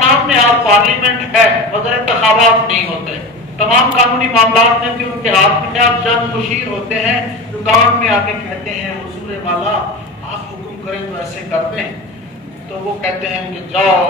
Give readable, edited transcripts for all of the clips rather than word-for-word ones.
नाम में आप पार्लियामेंट है मगर इंतखाबात नहीं होते। तमाम कानूनी मामलात में भी उनके हाथ में आप जब मुशीर होते हैं, दुकान में आके कहते हैं हुजूर वाला आप हुक्म करें तो ऐसे करते हैं, तो वो कहते हैं कि जाओ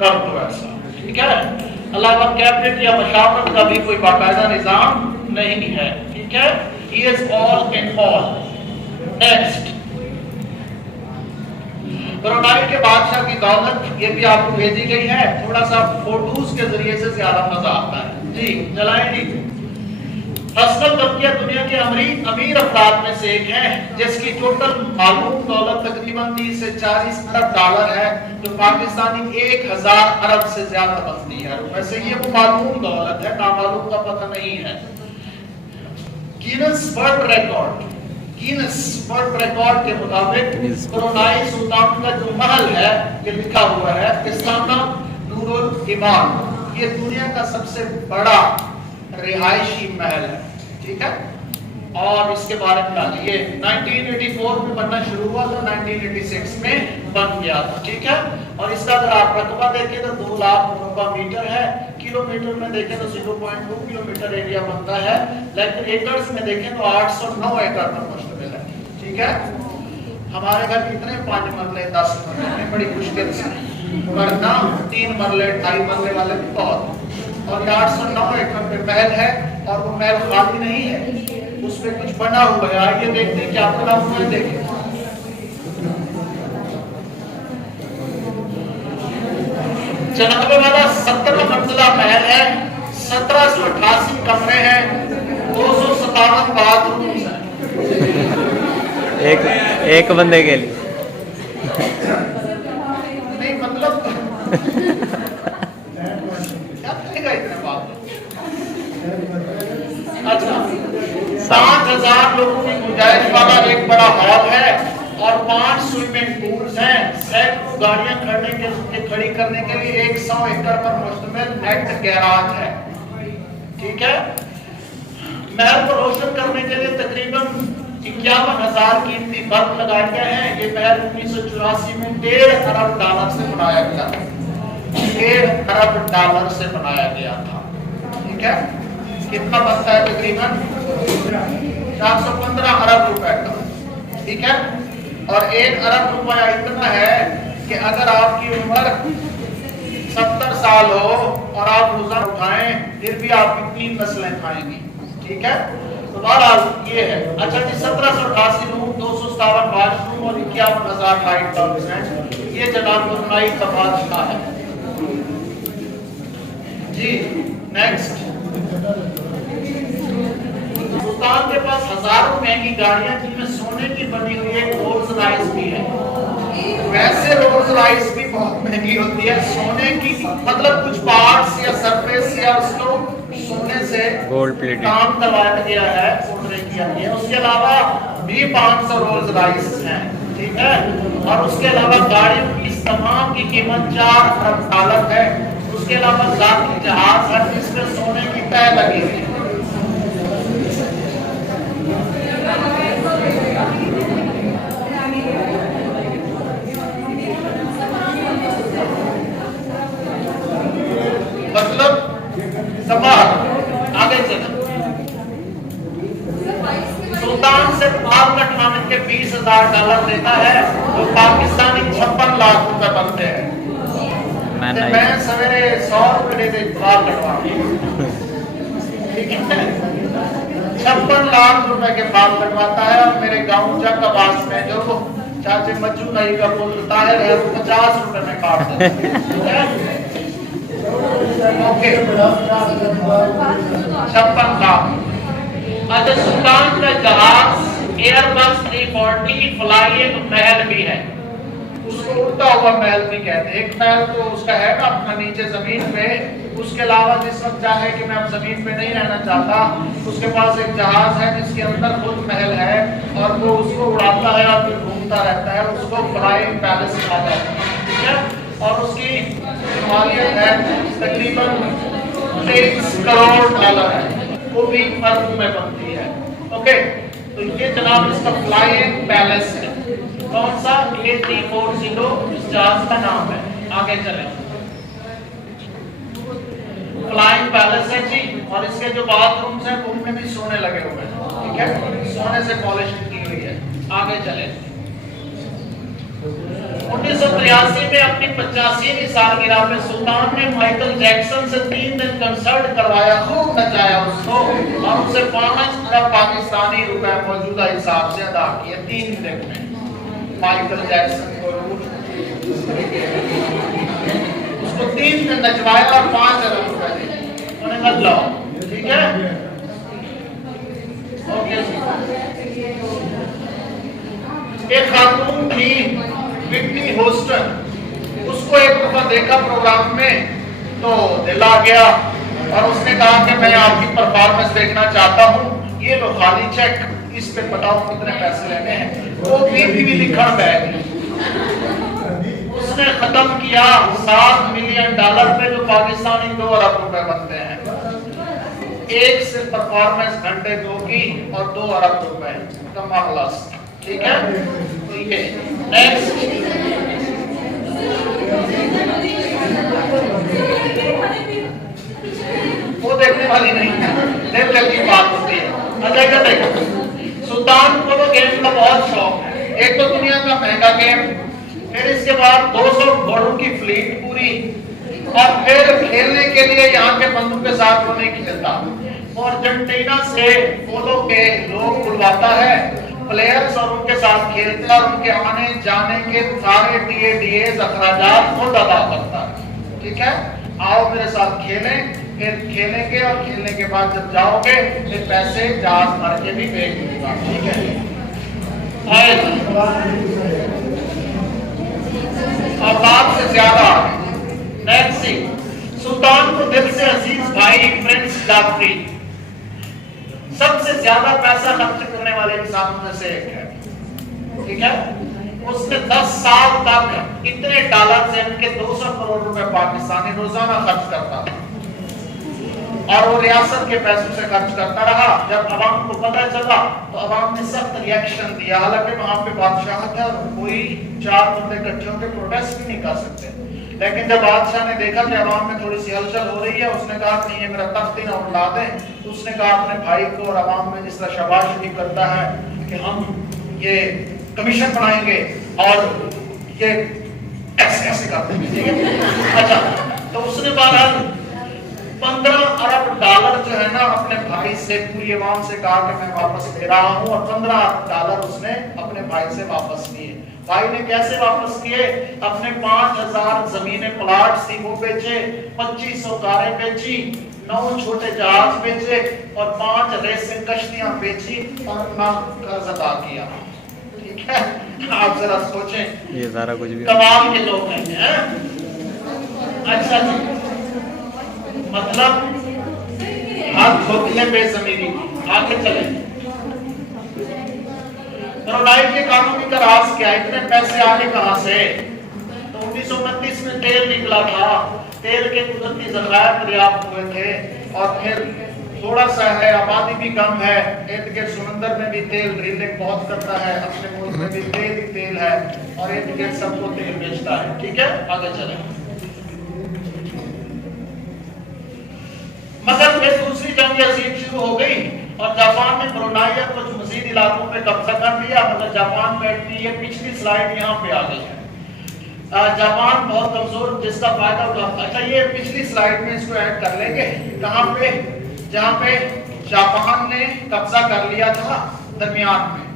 कर दो ऐसा, ठीक है। अलावा कैबिनेट या मशावरत का भी कोई बाकायदा निजाम नहीं है, ठीक है। He is all in all. Next, Brunei के बादशाह की दौलत, ये भी आपको भेजी गई है। थोड़ा सा फोटोज के जरिए से ज्यादा मजा आता है जी। चलाएं जी। हसन बल्किया दुनिया के अमीर अफराद में से एक है, जिसकी टोटल मालूम दौलत तकरीबन 30 से 40 अरब डॉलर है, जो पाकिस्तानी 1000 अरब से ज्यादा बनती है। वैसे ये वो मालूम दौलत है, नामालूम का पता नहीं है। गिनेस वर्ल्ड रिकॉर्ड के मुताबिक ब्रुनाई सुल्तान का जो महल है, ये लिखा हुआ है इस्ताना नूरुल ईमान, ये दुनिया का सबसे बड़ा रिहायशी महल है, ठीक है। और इसके बारे में ये 1984 में बनना शुरू हुआ था, 1986 में बन गया था, ठीक है। और इसका अगर आप रकबा देखें तो 2 लाख मुरब्बा मीटर है, किलोमीटर में देखें तो 0.2 किलोमीटर एरिया बनता है, लेकिन एकड़्स में देखें तो 809 एकड़ पर मुश्तमिल है, ठीक है। हमारे घर कितने 5 मरले 10 मरले बड़ी मुश्किल से, वरना 3 मरले 2.5 मरले वाले भी बहुत। और 809 एकड़ पे महल है, और वो महल खाली नहीं है, उसमें कुछ बना हुआ है। आइए देखते हैं क्या बना हुआ है। देखें, जनाब वाला 17 मंजिला महल है, 1788 कमरे हैं, 257 बाथरूम है। एक बंदे के लिए नहीं, मतलब क्या करेगा इतने बात। अच्छा, 5000 लोगों की गुंजाइश वाला एक बड़ा हॉल है, और 5 स्विमिंग पूल्स हैं, सैकड़ों गाड़ियां खड़ी करने के लिए 100 एकड़ पर मुश्तमिल नेट गैराज है, ठीक है। महल को रोशन करने के लिए तकरीबन 51,000 कीमती बल्ब लगाए गए हैं। ये महल 1984 में $1.5 अरब से बनाया गया था, $1.5 अरब से बनाया गया था, ठीक है। कितना बनता है? तकरीबन 415 अरब रुपए का, ठीक है। और 1 अरब रुपया इतना है कि अगर आपकी उम्र 70 साल हो और आप रोजा उठाएं, फिर भी आपकी 3 नस्लें खाएंगी, ठीक है। तो बहरहाल ये है। अच्छा जी, 1788 रूम, 257 बाथरूम और 51,000 लाइट बल्ब हैं। ये जनाब ब्रुनाई का बादशाह है जी। नेक्स्ट, सुल्तान के पास हजारों महंगी गाड़ियां जिनमें सोने की बनी हुई एक रोल्स रॉयस भी है। वैसे रोल्स रॉयस भी बहुत महंगी होती है, सोने की, मतलब कुछ पार्ट्स या सरफेस या उसको सोने से गोल्ड प्लेटेड काम करवाया गया है, सोने किया गया। उसके अलावा भी 500 रोल्स रॉयस हैं, ठीक है। और उसके अलावा गाड़ियों की तमाम की कीमत $4 अरब है। उसके अलावा जाती जहाज है जिसमें सोने की तह लगी हुई है। मतलब आगे चले, सुल्तान से माल कटवाने के $20,000 देता है, तो पाकिस्तानी 56 लाख रुपए बनते हैं। मैं सवेरे 100 रुपए दे बाल कटवा, ठीक है। 56 लाख रुपए के बाल कटवाता है। और मेरे गाँव जकाबाद में जो चाचे मज्जू नहीं का पुत्र ताहिर है, 50 रुपए में काट देता है। ओके, 56 लाख। अच्छा, सुल्तान का जहाज एयरबस 340 फ्लाइंग महल भी है, उसको उड़ता हुआ महल भी कहते हैं। एक महल तो उसका है ना अपना नीचे जमीन पे, उसके अलावा जिस वक्त चाहे कि मैं अब जमीन पे नहीं रहना चाहता, उसके पास एक जहाज है जिसके अंदर खुद महल है, और वो उसको उड़ाता है और फिर घूमता रहता है, उसको फ्लाइंग पैलेस कहा जाता है, ठीक है। और उसकी मालियत है तकरीबन $23 करोड़ है, वो भी फर्क में बनती है। ओके, तो ये जनाब इसका फ्लाइंग पैलेस है। कौन सा? A340 इस जहाज का नाम है। आगे चलें। फ्लाइंग पैलेस है जी, और इसके जो बाथरूम्स हैं उनमें भी सोने लगे हुए हैं, ठीक है, सोने से पॉलिशिंग की हुई है। आगे चले। 1983 में अपनी 85वीं सालगिरह में सुल्तान ने माइकल जैक्सन से 3 दिन कंसर्ट करवाया, खूब नचाया उसको, और उसे 5 अरब पाकिस्तानी रुपए मौजूदा हिसाब से अदा किए 3 दिन में। माइकल जैक्सन को उसको 3 दिन नचवाया और 5 अरब रुपए दिए। उन्हें मत लो, ठीक है, ओके। एक खातून थी विटनी होस्टन, उसको एक दफा देखा प्रोग्राम में तो दिल आ गया और उसने कहा कि मैं आपकी परफॉर्मेंस देखना चाहता हूँ, ये लो खाली चेक, इस पे बताओ कितने पैसे लेने हैं। वो भी लिखा बैग उसने खत्म किया $7 मिलियन पे, जो पाकिस्तानी 2 अरब रुपए बनते हैं। एक से परफॉर्मेंस घंटे 2 की और 2 अरब रुपए कमाल, ठीक है। तो ये नेक्स्ट वो देखने वाली नहीं है, देख की बात होती है। अच्छा देखो, सुल्तान को तो गेम का बहुत शौक है, एक तो दुनिया का महंगा गेम, फिर इसके बाद 200 घोड़ों की फ्लीट पूरी, और फिर खेलने के लिए यहाँ के बंदूक के साथ वो नहीं खेलता, और अर्जेंटीना से पोलो के लोग बुलवाता है प्लेयर्स और उनके साथ खेलता है, और उनके आने जाने के सारे डीएस अखराजात खुद अदा करता है, ठीक है। आओ मेरे साथ खेलें, फिर खेलेंगे, और खेलने के बाद जब जाओगे फिर पैसे जहाज भर के भी भेज दूंगा, ठीक है। अब बात से ज्यादा नेक्स्ट, सुल्तान को दिल से अजीज भाई प्रिंस जाफरी सबसे ज्यादा पैसा खर्च करने वाले इंसानों में से एक है, ठीक है। उसने 10 साल तक इतने डॉलर से इनके 200 करोड़ रुपए पाकिस्तानी रोजाना खर्च करता था, और वो रियासत के पैसों से खर्च करता रहा। जब अवाम को पता चला तो अवाम ने सख्त रिएक्शन दिया, हालांकि वहां पे बादशाह था, कोई 4 बंदे इकट्ठे होकर प्रोटेस्ट भी नहीं कर सकते, लेकिन जब बादशाह ने देखा कि अवाम में थोड़ी सी हलचल हो रही है, उसने कहा कि ये मेरा तख्त ही ना उड़ा दें। उसने कहा अपने भाई को और अवाम में जिस तरह शाबाशी करता है कि हम ये कमीशन बनाएंगे और ये ऐसे ऐसे कर देंगे, ठीक है। अच्छा, तो उसने बहरहाल 15 अरब डॉलर जो है ना अपने भाई से, पूरी अवाम से कहा कि मैं वापस दे रहा हूँ, और 15 अरब डॉलर उसने अपने भाई से वापस लिए। भाई ने कैसे वापस किए? अपने 5000 जमीनें प्लाट थी वो बेचे, 2500 कारें बेची, 9 छोटे जहाज बेचे, और 5 रेसिंग कश्तियां बेची, और अपना कर्ज अदा किया, ठीक है। आप जरा सोचें, ये सारा कुछ भी कमाल के लोग हैं। अच्छा जी, मतलब हाथ धोते बेजमीरी। आगे चले, रोनाइट के कानूनी का राज क्या है? इतने पैसे आगे कहां से? तो 1929 में तेल निकला था, तेल के कुदरती जराये पर्याप्त हुए थे, और फिर थोड़ा सा है, आबादी भी कम है, इर्द गिर्द समंदर में भी तेल ड्रिलिंग बहुत करता है, अपने मुल्क में भी तेल ही तेल है, और इर्द गिर्द सबको तेल बेचता है, ठीक है। आगे चले, मगर फिर दूसरी जंग अजीम शुरू हो गई, और जापान ने ब्रुनाई और कुछ मजीद इलाकों पे कब्जा कर लिया। मगर जापान बैठती है, पिछली स्लाइड यहाँ पे आ गई है। जापान बहुत कमजोर, जिसका फायदा उठाता। अच्छा, ये पिछली स्लाइड में इसको ऐड कर लेंगे, कहाँ पे? जहाँ पे जापान ने कब्जा कर लिया था दरमियान में,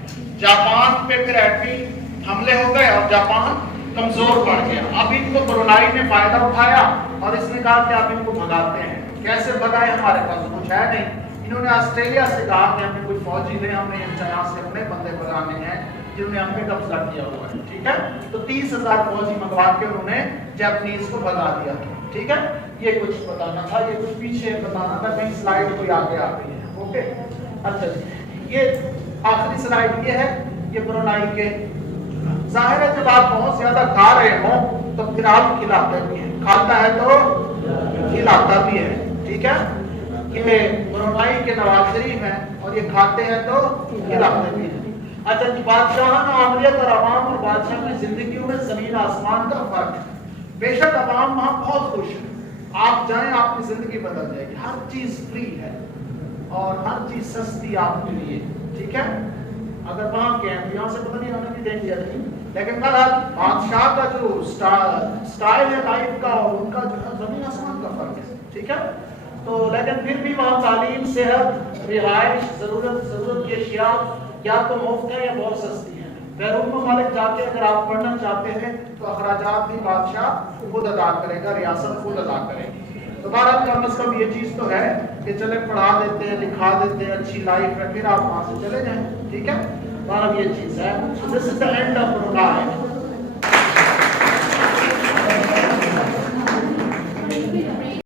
जापान पे फिर एटमी हमले हो गए और जापान कमजोर पड़ गया। अब इनको ब्रुनाई ने फायदा उठाया और इसने कहा कि आप इनको भगाते हैं। कैसे भगाए? हमारे पास कुछ है नहीं। इन्होंने ऑस्ट्रेलिया से कहा कि हमें कोई फौजी दे, हमने यहाँ से अपने बंदे भगाने हैं जिन्होंने हम पे कब्जा किया हुआ है, ठीक है। तो 30,000 फौजी मंगवा के उन्होंने जापानीज को भगा दिया, ठीक है। ये कुछ बताना था, ये कुछ पीछे बताना था, कहीं स्लाइड कोई आगे आ गई है, ओके। अच्छा जी, ये आखिरी स्लाइड ये है, ये ब्रुनाई के। जाहिर है जब आप बहुत ज्यादा खा रहे हो तो फिर आप खिलाते भी हैं, खाता है तो खिलाता भी है, ठीक है। ये ब्रुनाई के नवाज शरीफ हैं और ये खाते हैं तो खिलाते भी हैं। अच्छा, बादशाह आमरीत और अवाम और बादशाह की जिंदगी में जमीन आसमान का फर्क है। बेशक अवाम वहां बहुत खुश है, आप जाएं, आपकी जिंदगी बदल जाएगी। हर चीज फ्री है और हर चीज सस्ती आपके लिए, ठीक है। अगर वहां के हैं तो यहाँ से पता नहीं आने भी देंगे या नहीं, लेकिन बहरहाल बादशाह का जो स्टाइल है लाइफ का और उनका जो है जमीन आसमान का फर्क है, ठीक है। तो लेकिन फिर भी वहाँ तालीम, सेहत, रिहाइश, जरूरत की अशिया या तो मुफ्त है या बहुत सस्ती है। बैरून ममालिक जाके अगर आप पढ़ना चाहते हैं तो अखराजात भी बादशाह खुद अदा करेगा, रियासत खुद अदा करेगी। तो भारत का मतलब ये चीज तो है कि चले पढ़ा देते हैं, लिखा देते हैं, अच्छी लाइफ है, फिर आप वहां से चले जाएं, ठीक है। भारत ये चीज है। This is the end of Brunei.